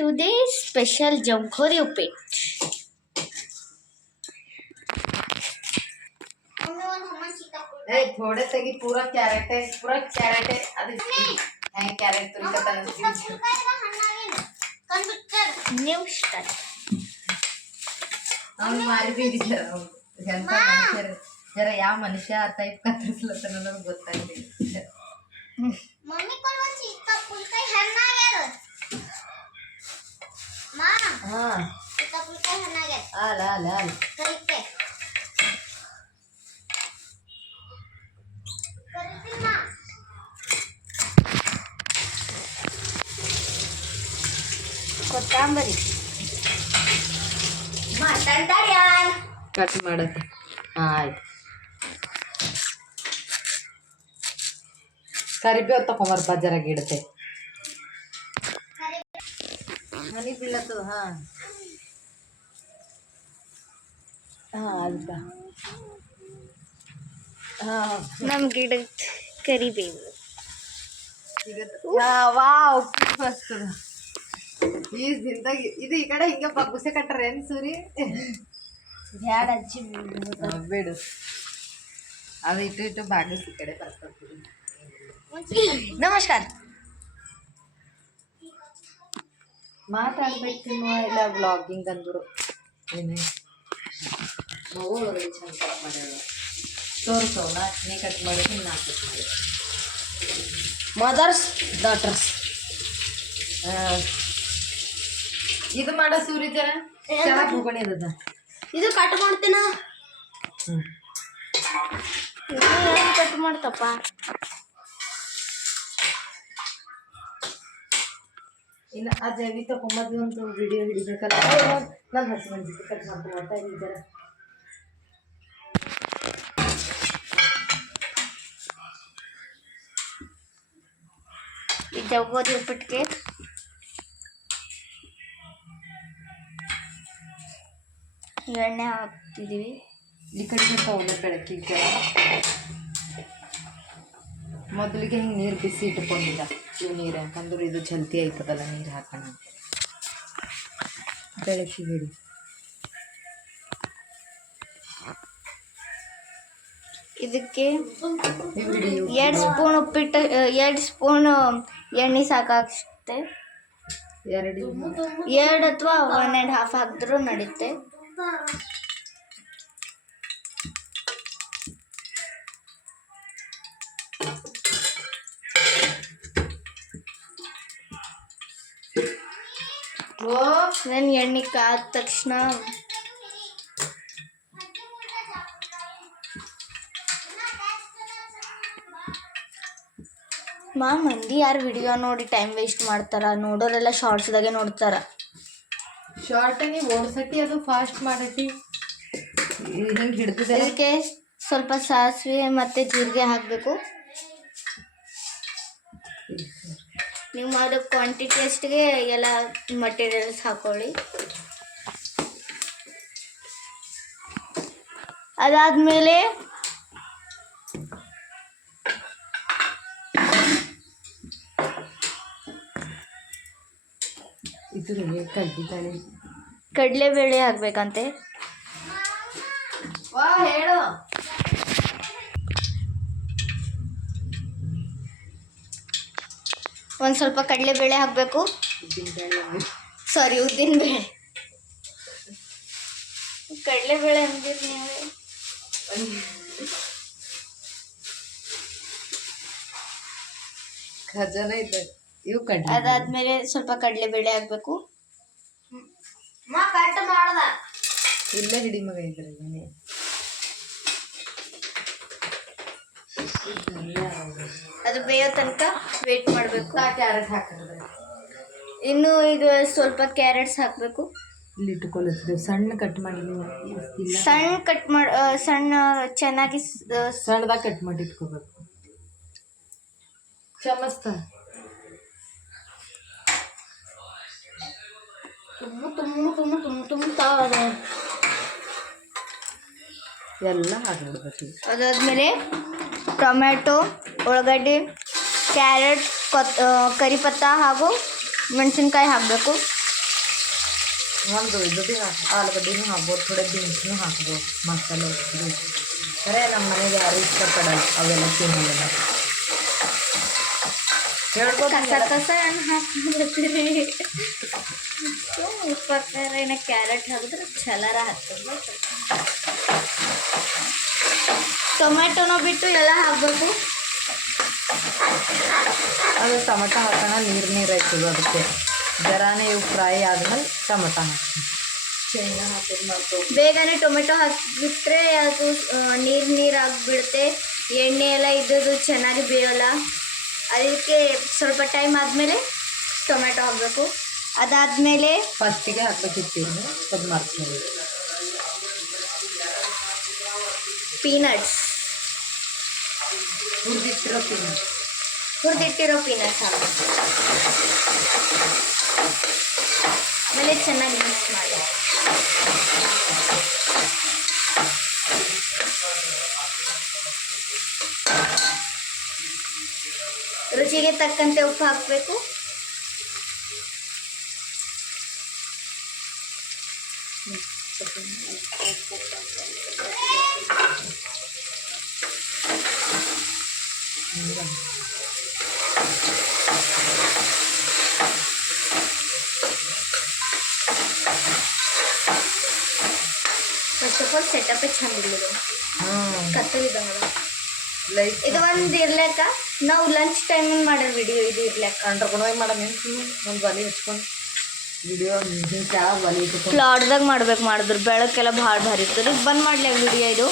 Today's special Jamghori Uppit. थोड़े से की पूरा कैरेट है ಅದು है कैरेट तुरकता New start. ಅವ್ನು ಮಾರಿ ಬೀದಿದ್ದಾರೆ ಎಂತ ಮನುಷ್ಯರು ಜರ ಯಾವ ಮನುಷ್ಯ ಆ ಟೈಪ್ ಕತ್ತರಿಸ್ಲತ್ತ ನನಗೆ ಗೊತ್ತಾಗ್ತಿಲ್ಲ मम्मी को वो चीज का फूल का हरना गया मां हां इसका फूल का हरना गया आल करके मां ಕೊತ್ತಂಬರಿ ಮಾತಾಡ್ತಾರ್ಯಾನ್ ಕಟ್ ಮಾಡುತ್ತೆ ಆಯ್ತು ಕರಿಬೇವು ತಗೊಂಬರ್ಪ ಜರ ಗಿಡತೆ ಹನಿ ಬೀಳತ್ತು ಹಾಂ ಅಲ್ದ ಹಾಂ ನಮ್ಮ ಗಿಡಕ್ಕೆ ಕರಿಬೇವು ವಾವ್ ಮಸ್ತ್ ಈ ಜಿಂದಾಗಿ ಇದು ಈ ಕಡೆ ಹಿಂಗೆ ಬಗ್ಗುಸೆ ಕಟ್ಟರೆ ಏನು ಸೂರಿ ಬ್ಯಾಡ ಅಜ್ಜಿ ಬಿಡು ಅದು ಇಟ್ಟು ಬಾಗಿಸ್ ಈ ಕಡೆ ಬರ್ಕೊಡ್ತೀವಿ ನಮಸ್ಕಾರ ಮಾತಾಡ್ಬೇಕು ಇಲ್ಲ ವ್ಲಾಗಿಂಗ್ ಅಂದರು ಏನೇ ಒಳಗಡೆ ಚಂದ ಕಟ್ ಮಾಡ್ಯಾಳ ತೋರಿಸೋಣ ನೀ ಕಟ್ ಮಾಡಿದ್ರೆ ನಾ ಕಟ್ ಮಾಡಿ ಮದರ್ಸ್ ಡಾಟರ್ಸ್ ಇದು ಮಾಡೋ ಸೂರಿ ಜರ ಚೆನ್ನಾಗಿ ಹೋಗಣಿ ಅದ ಇದು ಕಟ್ ಮಾಡ್ತೀನ ಕಟ್ ಮಾಡ್ತಪ್ಪ ಇನ್ನು ಆ ಜೈವಿ ತಗೊಂಬದ್ದು ಒಂದು ವಿಡಿಯೋ ಹಿಡಿಬೇಕಲ್ಲ ನನ್ನ ಹಸಿಮೆಣಸಿಗೆ ಕಟ್ ಮಾಡ್ತೀನಿ ಮಾಡ್ತಾ ಇದ್ದೀನಿ ಜರ ಈ ಜಗೋದಿ ಉಪ್ಪಿಟ್ಟಿಗೆ ಎಣ್ಣೆ ಹಾಕ್ತಿದ್ದೀವಿ ಈ ಕಡೆ ತಗೊಂಡು ಬೆಳಕಿಗೆ ಮೊದಲಿಗೆ ಹಿಂಗೆ ನೀರು ಬಿಸಿ ಇಟ್ಕೊಂಡಿದ್ದ ಇವು ನೀರು ಯಾಕಂದ್ರೆ ಇದು ಜಲ್ದಿ ಆಯ್ತದಲ್ಲ ನೀರು ಹಾಕೋಣ ಬೆಳಕಿಗೆ ಹಿಡಿ ಇದಕ್ಕೆ ಹಿಡಿ 2 ಸ್ಪೂನ್ ಉಪ್ಪಿಟ್ಟು 2 ಸ್ಪೂನ್ ಎಣ್ಣೆ ಸಾಕಾಗುತ್ತೆ 2 ಅಥವಾ 1.5 ಹಾಕಿದ್ರೂ ನಡೀತೆ ನಾನು ಎಣ್ಣೆ ಕಾದ ತಕ್ಷಣ ಮಂದಿ ಯಾರು ವಿಡಿಯೋ ನೋಡಿ ಟೈಮ್ ವೇಸ್ಟ್ ಮಾಡ್ತಾರ ನೋಡೋರೆಲ್ಲ ಶಾರ್ಟ್ಸ್ದಾಗೆ ನೋಡ್ತಾರ ಶಾರ್ಟ್ ನೀವು ಓಡ್ಸಟ್ಟಿ ಅದು ಫಾಸ್ಟ್ ಮಾಡಟ್ಟಿ ಹಿಂಗೆ ಹಿಡ್ತದೆ ಅದಕ್ಕೆ ಸ್ವಲ್ಪ ಸಾಸಿವೆ ಮತ್ತು ಜೀರಿಗೆ ಹಾಕಬೇಕು ನೀವು ಮಾಡೋ ಕ್ವಾಂಟಿಟಿ ಅಷ್ಟಿಗೆ ಎಲ್ಲ ಮಟೀರಿಯಲ್ಸ್ ಹಾಕೊಳ್ಳಿ ಅದಾದಮೇಲೆ ಇದು ಕಡ್ಡಿದ್ದಾಳೆ ಕಡಲೆಬೇಳೆ ಹಾಕಬೇಕಂತೆ ವಾ ಹೇಳು ಒಂದು ಸ್ವಲ್ಪ ಕಡಲೆಬೇಳೆ ಹಾಕಬೇಕು ಸಾರಿ ಉದ್ದಿನಬೇಳೆ ಕಡಲೆಬೇಳೆ ಅಂದಿರಿ ನೀವು ಖಜಾನ ಇದೆ ಇವು ಕಡ್ಡಿ ಅದಾದ್ಮೇಲೆ ಸ್ವಲ್ಪ ಕಡಲೆಬೇಳೆ ಹಾಕಬೇಕು ಇಲ್ಲೇ ಹಿಡಿ ಮಗ ಇದ್ರಲ್ಲಿ ಅದು ಬೇಯೋ ತನಕ ವೇಟ್ ಮಾಡಬೇಕು ಕ್ಯಾರೆಟ್ ಹಾಕಿದ್ರೆ ಇನ್ನು ಇದು ಸ್ವಲ್ಪ ಕ್ಯಾರೆಟ್ಸ್ ಹಾಕಬೇಕು ಇಲ್ಲಿ ಇಟ್ಕೊಳ್ಳುತ್ತೆ ಸಣ್ಣ ಕಟ್ ಮಾಡಿ ಸಣ್ಣ ಚೆನ್ನಾಗಿ ಸಣ್ಣದಾಗಿ ಕಟ್ ಮಾಡಿ ಇಟ್ಕೋಬೇಕು ಚಮಸ್ತ ತುಂಬ ಎಲ್ಲ ಹಾಕಿಬಿಡ್ಬೇಕು ಅದಾದಮೇಲೆ ಟೊಮ್ಯಾಟೊ ಉಳ್ಳಾಗಡ್ಡಿ ಕ್ಯಾರೆಟ್ ಕರಿಪತ್ತ ಹಾಗೂ ಮೆಣಸಿನ್ಕಾಯಿ ಹಾಕಬೇಕು ಒಂದು ಇದು ಭೀ ಆಲೂಗಡ್ಡೆನೂ ಹಾಕ್ಬೋದು, ಥೋಡೆ ಬೀನ್ಸ್ನೂ ಹಾಕ್ಬೋದು ಮಸಾಲೆ ಖರೆ ನಮ್ಮ ಮನೆಗೆ ಯಾರು ಇಷ್ಟಪಡಲ್ಲ ಅವೆಲ್ಲ ತಿನ್ನಲ್ಲ. ಹೇಳ್ಬೋದು ಕಸ ಹಣ್ಣು ಹಾಕ್ಬಿಡ್ತೀರಿ ಉಪ್ಪಕ್ಕಾರ ಏನ ಕ್ಯಾರೆಟ್ ಹಾಕಿದ್ರೆ ಚಲರ ಹಾಕ್ತದೆ. ಟೊಮೆಟೊನ ಬಿಟ್ಟು ಎಲ್ಲ ಹಾಕ್ಬೇಕು. ಅದು ಟೊಮೆಟೊ ಹಾಕೋಣ ನೀರು ಆಯ್ತದ, ಅದಕ್ಕೆ ಜರಾನೇ ಇವು ಫ್ರೈ ಆದ್ಮೇಲೆ ಟೊಮೆಟೊ ಹಾಕ್ತೀನಿ. ಶೇಂಗಾ ಹಾಕೋದು ಮಾಡ್ಕೊ ಬೇಗನೆ ಟೊಮೆಟೊ ಹಾಕಿಬಿಟ್ರೆ ಅದು ನೀರು ಆಗಿಬಿಡುತ್ತೆ, ಎಣ್ಣೆ ಎಲ್ಲ ಇದ್ದದ್ದು ಚೆನ್ನಾಗಿ ಬೇಯೋಲ್ಲ. ಅದಕ್ಕೆ ಸ್ವಲ್ಪ ಟೈಮ್ ಆದಮೇಲೆ ಟೊಮೆಟೊ ಹಾಕಬೇಕು. ಅದಾದಮೇಲೆ ಫಸ್ಟಿಗೆ ಹಾಕ್ಬೇಕಿತ್ತು, ಅದು ಮಾಡ್ತೀನಿ. ಪೀನಟ್ಸ್, ಹುರಿದಿಟ್ಟಿರೋ ಪೀನಟ್ಸ್ ಹಾಕಬೇಕು. ಆಮೇಲೆ ಚೆನ್ನಾಗಿ ಮಿಕ್ಸ್ ಮಾಡಿ. ರುಚಿಗೆ ತಕ್ಕಂತೆ ಉಪ್ಪು ಹಾಕಬೇಕು. ಫಸ್ಟ್ ಆಫ್ ಆಲ್ ಸೆಟಪ್ ಚಂದಿಲ್ಲ, ಕತ್ತಲಿದ್ದಂಗಲ್ಲ. ಇದು ಒಂದು ಇರ್ಲಕ್ಕ ನಾವು ಲಂಚ್ ಟೈಮ್ ಮಾಡೋ ವಿಡಿಯೋ ಇದು ಇರ್ಲಕ್ಕ ಅಂಡ್ರಕೊಂಡು ಮಾಡಮ್ ಒಂದು ಬಲಿ ಹಚ್ಕೊಂಡು ವಿಡಿಯೋ ಯಾವ ಬಲಿ ಫ್ಲಾಟ್ದಾಗ ಮಾಡಿದ್ರೆ ಬೆಳಕೆಲ್ಲ ಭಾಳ ಭಾರಿ ಇರ್ತದೆ. ಬಂದ್ ಮಾಡ್ಲಿ ವಿಡಿಯೋ ಇದು.